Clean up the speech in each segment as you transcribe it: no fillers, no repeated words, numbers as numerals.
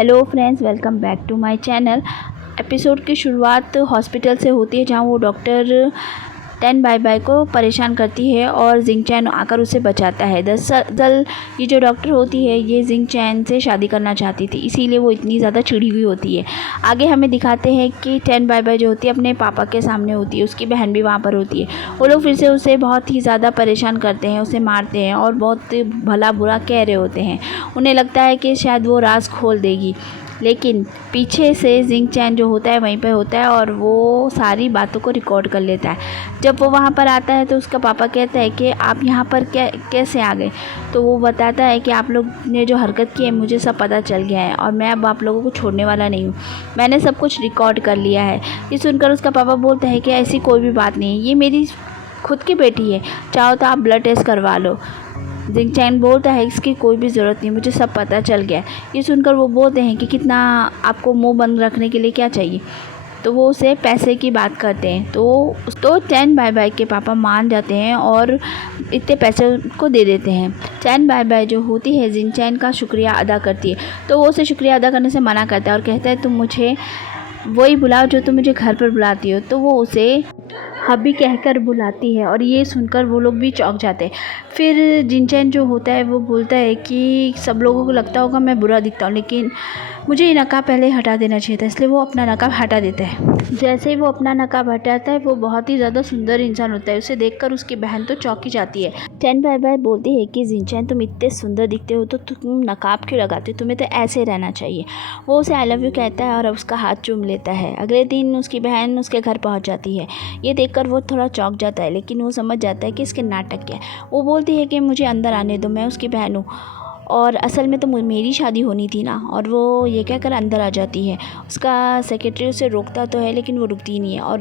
Hello friends, welcome back to my channel. Episode की शुरुआत hospital से होती है जहां वो डॉक्टर टेन बाय बाय को परेशान करती है और जिंग चैन आकर उसे बचाता है। दरअसल ये जो डॉक्टर होती है ये जिंग चैन से शादी करना चाहती थी, इसीलिए वो इतनी ज़्यादा चिड़ी हुई होती है। आगे हमें दिखाते हैं कि टेन बाय बाय जो होती है अपने पापा के सामने होती है, उसकी बहन भी वहाँ पर होती है। वो लोग फिर से उसे बहुत ही ज़्यादा परेशान करते हैं, उसे मारते हैं और बहुत भला बुरा कह रहे होते हैं। उन्हें लगता है कि शायद वो राज खोल देगी, लेकिन पीछे से जिंग चैन जो होता है वहीं पे होता है और वो सारी बातों को रिकॉर्ड कर लेता है। जब वो वहाँ पर आता है तो उसका पापा कहता है कि आप यहाँ पर कैसे आ गए। तो वो बताता है कि आप लोग ने जो हरकत की है मुझे सब पता चल गया है और मैं अब आप लोगों को छोड़ने वाला नहीं हूँ, मैंने सब कुछ रिकॉर्ड कर लिया है। ये सुनकर उसका पापा बोलता है कि ऐसी कोई भी बात नहीं है, ये मेरी खुद की बेटी है, चाहो तो आप ब्लड टेस्ट करवा लो। जिंग चैन बोलता है इसकी कोई भी ज़रूरत नहीं, मुझे सब पता चल गया। ये सुनकर वो बोलते हैं कि कितना आपको मुंह बंद रखने के लिए क्या चाहिए। तो वो उसे पैसे की बात करते हैं। तो टेन बाय बाय के पापा मान जाते हैं और इतने पैसे को दे देते हैं। टेन बाय बाय जो होती है जिंग चैन का शुक्रिया अदा करती है, तो वो उसे शुक्रिया अदा करने से मना करता है और कहता है तुम मुझे वही बुलाओ जो तुम मुझे घर पर बुलाती हो। तो वो उसे हबी कहकर बुलाती है और ये सुनकर वो लोग भी चौंक जाते हैं। फिर जिंग चैन जो होता है वो बोलता है कि सब लोगों को लगता होगा मैं बुरा दिखता हूँ, लेकिन मुझे ये नकाब पहले हटा देना चाहिए था, इसलिए वो अपना नकाब हटा देता है। जैसे ही वो अपना नकाब हटाता है वो बहुत ही ज़्यादा सुंदर इंसान होता है। उसे देखकर उसकी बहन तो चौंकी जाती है। टेन बाय बाय बोलती है कि जिंग चैन तुम इतने सुंदर दिखते हो तो तुम नकाब क्यों लगाते हो, तुम्हें तो ऐसे रहना चाहिए। वो उसे आई लव यू कहता है और उसका हाथ चूम लेता है। अगले दिन उसकी बहन उसके घर पहुंच जाती है। ये देखकर वो थोड़ा चौंक जाता है, लेकिन वो समझ जाता है कि इसके नाटक क्या है। वो बोलती है कि मुझे अंदर आने दो, मैं उसकी बहन हूँ और असल में तो मेरी शादी होनी थी ना। और वो ये कहकर अंदर आ जाती है। उसका सेक्रेटरी उसे रोकता तो है लेकिन वो रुकती नहीं है और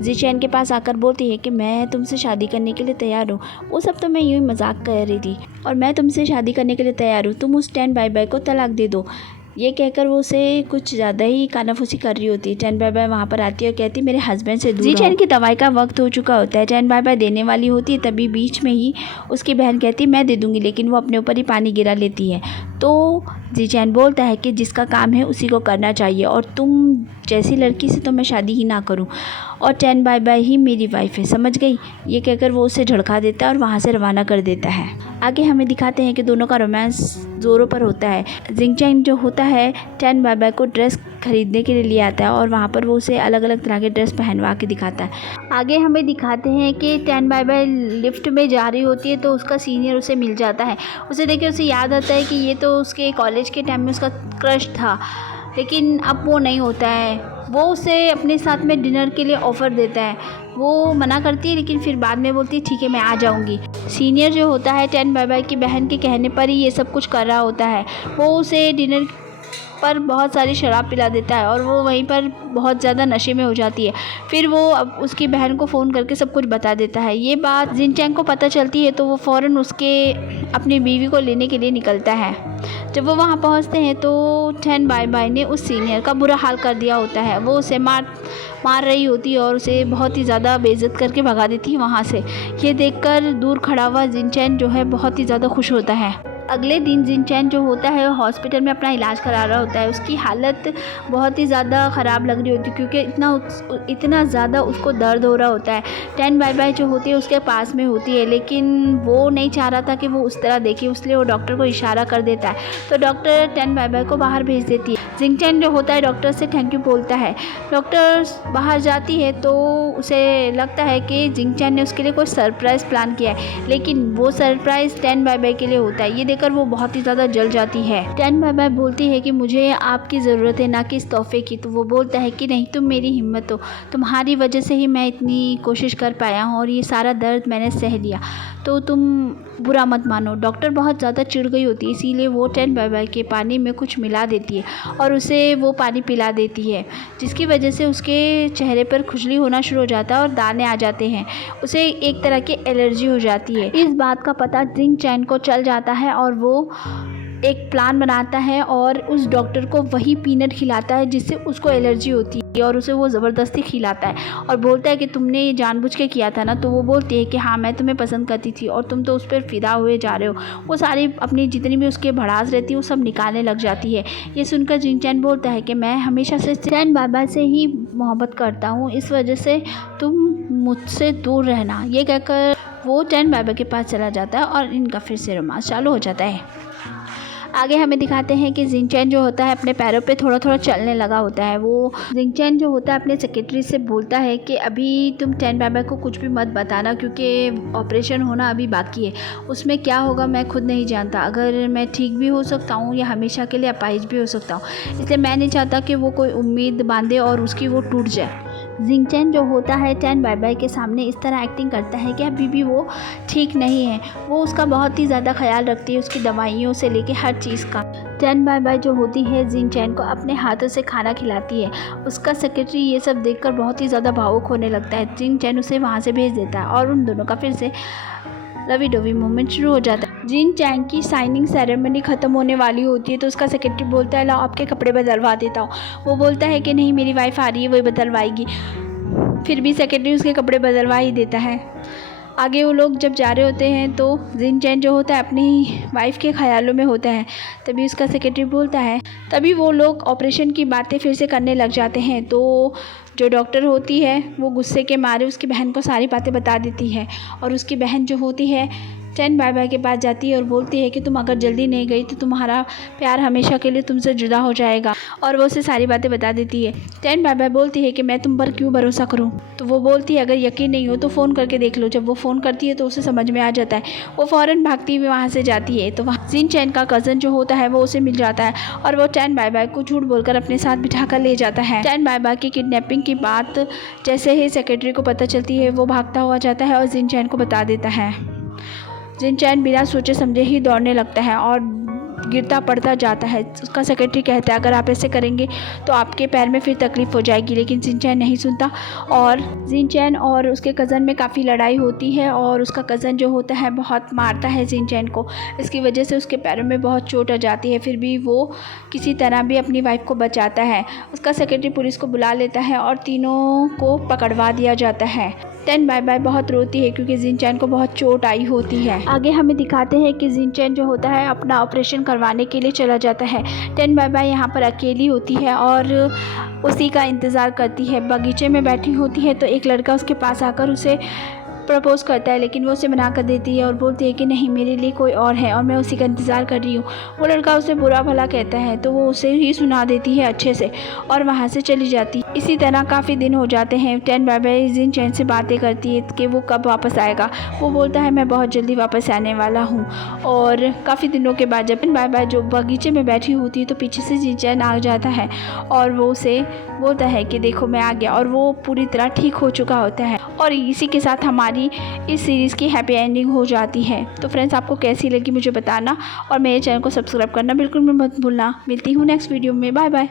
जिंग चैन के पास आकर बोलती है कि मैं तुमसे शादी करने के लिए तैयार हूँ। वो सब तो मैं यूँ ही मजाक कर रही थी और मैं तुमसे शादी करने के लिए तैयार हूँ, तुम उस टेन बाय बाय को तलाक दे दो। ये कहकर वो उसे कुछ ज़्यादा ही कानाफूसी कर रही होती है। टेन बाय बाय वहाँ पर आती है और कहती है मेरे हस्बैंड से दूर रहो। जिंग चैन की दवाई का वक्त हो चुका होता है, टेन बाय बाय देने वाली होती है, तभी बीच में ही उसकी बहन कहती है मैं दे दूँगी, लेकिन वो अपने ऊपर ही पानी गिरा लेती है। तो जिंग चैन बोलता है कि जिसका काम है उसी को करना चाहिए और तुम जैसी लड़की से तो मैं शादी ही ना करूं और टेन बाय बाय ही मेरी वाइफ है, समझ गई। ये कहकर वो उसे झड़का देता है और वहाँ से रवाना कर देता है। आगे हमें दिखाते हैं कि दोनों का रोमांस ज़ोरों पर होता है। जिंग चैन जो होता है टेन बाय बाय को ड्रेस खरीदने के लिए ले आता है और वहाँ पर वो उसे अलग अलग तरह के ड्रेस पहनवा के दिखाता है। आगे हमें दिखाते हैं कि टेन बाय बाय लिफ्ट में जा रही होती है तो उसका सीनियर उसे मिल जाता है। उसे देख के उसे याद आता है कि ये तो उसके कॉलेज के टाइम में उसका क्रश था, लेकिन अब वो नहीं होता है। वो उसे अपने साथ में डिनर के लिए ऑफ़र देता है। वो मना करती है लेकिन फिर बाद में बोलती है ठीक है मैं आ जाऊंगी। सीनियर जो होता है टेन बाय बाय की बहन के कहने पर ही ये सब कुछ कर रहा होता है। वो उसे डिनर पर बहुत सारी शराब पिला देता है और वो वहीं पर बहुत ज़्यादा नशे में हो जाती है। फिर वो अब उसकी बहन को फ़ोन करके सब कुछ बता देता है। ये बात जिंग चैन को पता चलती है तो वो फ़ौरन उसके अपनी बीवी को लेने के लिए निकलता है। जब वो वहाँ पहुँचते हैं तो टेन बाय बाय ने उस सीनियर का बुरा हाल कर दिया होता है। वो उसे मार रही होती है और उसे बहुत ही ज़्यादा बेइज्जत करके भगा देती है वहाँ से। ये देखकर दूर खड़ा हुआ जिंग चैन जो है बहुत ही ज़्यादा खुश होता है। अगले दिन जिंग चैन जो होता है हॉस्पिटल में अपना इलाज करा रहा होता है। उसकी हालत बहुत ही ज़्यादा ख़राब लग रही होती है क्योंकि इतना ज़्यादा उसको दर्द हो रहा होता है। टेन बाय बाय जो होती है उसके पास में होती है, लेकिन वो नहीं चाह रहा था कि वो उस तरह देखे, इसलिए वो डॉक्टर को इशारा कर देता है। तो डॉक्टर टेन बाय बाय को बाहर भेज देती है। जिंग चैन जो होता है डॉक्टर से थैंक यू बोलता है। डॉक्टर बाहर जाती है तो उसे लगता है कि जिंग चैन ने उसके लिए कोई सरप्राइज़ प्लान किया है, लेकिन वो सरप्राइज़ टेन बाय बाय के लिए होता है। ये वो बहुत ही ज़्यादा जल जाती है। टेन बाय बाय बोलती है कि मुझे आपकी ज़रूरत है, ना कि इस तोहफे की। तो वो बोलता है कि नहीं, तुम मेरी हिम्मत हो, तुम्हारी वजह से ही मैं इतनी कोशिश कर पाया हूँ और ये सारा दर्द मैंने सह लिया, तो तुम बुरा मत मानो। डॉक्टर बहुत ज़्यादा चिढ़ गई होती है, इसीलिए वो टेन बाय बाय के पानी में कुछ मिला देती है और उसे वो पानी पिला देती है, जिसकी वजह से उसके चेहरे पर खुजली होना शुरू हो जाता है और दाने आ जाते हैं। उसे एक तरह की एलर्जी हो जाती है। इस बात का पता जिंग चैन को चल जाता है और वो एक प्लान बनाता है और उस डॉक्टर को वही पीनट खिलाता है जिससे उसको एलर्जी होती है, और उसे वो ज़बरदस्ती खिलाता है और बोलता है कि तुमने ये जानबूझ के किया था ना। तो वो बोलती है कि हाँ, मैं तुम्हें पसंद करती थी और तुम तो उस पर फ़िदा हुए जा रहे हो। वो सारी अपनी जितनी भी उसके भड़ास रहती है वो सब निकालने लग जाती है। ये सुनकर जिंग चैन बोलता है कि मैं हमेशा से चैन बाबा से ही मोहब्बत करता हूँ, इस वजह से तुम मुझसे दूर रहना। ये कहकर वो चैन बाबा के पास चला जाता है और इनका फिर से रोमांस चालू हो जाता है। आगे हमें दिखाते हैं कि जिंग चैन जो होता है अपने पैरों पे थोड़ा थोड़ा चलने लगा होता है। वो जिंग चैन जो होता है अपने सेक्रेटरी से बोलता है कि अभी तुम चैन बाबा को कुछ भी मत बताना, क्योंकि ऑपरेशन होना अभी बाकी है। उसमें क्या होगा मैं खुद नहीं जानता। अगर मैं ठीक भी हो सकता हूँ या हमेशा के लिए अपाहिज भी हो सकता हूँ, इसलिए मैं नहीं चाहता कि वो कोई उम्मीद बांधे और उसकी वो टूट जाए। जिंग चैन जो होता है चैन बाय के सामने इस तरह एक्टिंग करता है कि अभी भी वो ठीक नहीं है। वो उसका बहुत ही ज़्यादा ख्याल रखती है, उसकी दवाइयों से लेके हर चीज़ का। चैन बाय जो होती है जिंग चैन को अपने हाथों से खाना खिलाती है। उसका सेक्रेटरी ये सब देखकर बहुत ही ज़्यादा भावुक होने लगता है। जिंग चैन उसे वहाँ से भेज देता है और उन दोनों का फिर से लवी डोवी मोमेंट शुरू हो जाता है। जिंग चैन की साइनिंग सेरेमनी ख़त्म होने वाली होती है तो उसका सेक्रेटरी बोलता है लाओ आपके कपड़े बदलवा देता हूँ। वो बोलता है कि नहीं, मेरी वाइफ आ रही है, वही बदलवाएगी। फिर भी सेक्रेटरी उसके कपड़े बदलवा ही देता है। आगे वो लोग जब जा रहे होते हैं तो जिंग चैन जो होता है अपनी वाइफ के ख्यालों में होता है। तभी उसका सेक्रेटरी बोलता है, तभी वो लोग ऑपरेशन की बातें फिर से करने लग जाते हैं। तो जो डॉक्टर होती है वो गुस्से के मारे उसकी बहन को सारी बातें बता देती है और उसकी बहन जो होती है चैन बाय के पास जाती है और बोलती है कि तुम अगर जल्दी नहीं गई तो तुम्हारा प्यार हमेशा के लिए तुमसे जुदा हो जाएगा, और वो उसे सारी बातें बता देती है। चैन बाय बोलती है कि मैं तुम पर क्यों भरोसा करूं। तो वो बोलती है अगर यकीन नहीं हो तो फ़ोन करके देख लो। जब वो फ़ोन करती है तो उसे समझ में आ जाता है। वो फ़ौरन भागती हुई वहाँ से जाती है। तो वहाँ जिंग चैन का कज़न जो होता है वो उसे मिल जाता है और वो चैन बाय को झूठ बोलकर अपने साथ बिठा कर ले जाता है। चैन बाय की किडनैपिंग की बात जैसे ही सेक्रेटरी को पता चलती है वो भागता हुआ जाता है और जिंग चैन को बता देता है। जिंग चैन बिना सोचे समझे ही दौड़ने लगता है और गिरता पड़ता जाता है। उसका सेक्रेटरी कहता है अगर आप ऐसे करेंगे तो आपके पैर में फिर तकलीफ़ हो जाएगी, लेकिन जिंग चैन नहीं सुनता और जिंग चैन और उसके कज़न में काफ़ी लड़ाई होती है और उसका कज़न जो होता है बहुत मारता है जिंग चैन को। इसकी वजह से उसके पैरों में बहुत चोट आ जाती है। फिर भी वो किसी तरह भी अपनी वाइफ को बचाता है। उसका सेक्रेटरी पुलिस को बुला लेता है और तीनों को पकड़वा दिया जाता है। चैन बाय बहुत रोती है क्योंकि जिंग चैन को बहुत चोट आई होती है। आगे हमें दिखाते हैं कि जिंग चैन जो होता है अपना ऑपरेशन करवाने के लिए चला जाता है। चैन बाय यहाँ पर अकेली होती है और उसी का इंतज़ार करती है। बगीचे में बैठी होती है तो एक लड़का उसके पास आकर उसे प्रपोज़ करता है, लेकिन वो उसे मना कर देती है और बोलती है कि नहीं, मेरे लिए कोई और है और मैं उसी का इंतज़ार कर रही हूँ। वो लड़का उसे बुरा भला कहता है तो वो उसे ही सुना देती है अच्छे से और वहाँ से चली जाती है। इसी तरह काफ़ी दिन हो जाते हैं। चैन बाय जिंग चैन से बातें करती है कि वो कब वापस आएगा। वो बोलता है मैं बहुत जल्दी वापस आने वाला हूँ। और काफ़ी दिनों के बाद जब बाय जो बगीचे में बैठी होती है तो पीछे से जिंग चैन आ जाता है और वो उसे बोलता है कि देखो मैं आ गया, और वो पूरी तरह ठीक हो चुका होता है। और इसी के साथ हमारी इस सीरीज़ की हैप्पी एंडिंग हो जाती है। तो फ्रेंड्स, आपको कैसी लगी मुझे बताना और मेरे चैनल को सब्सक्राइब करना बिल्कुल मत भूलना। मिलती हूँ नेक्स्ट वीडियो में। Bye bye.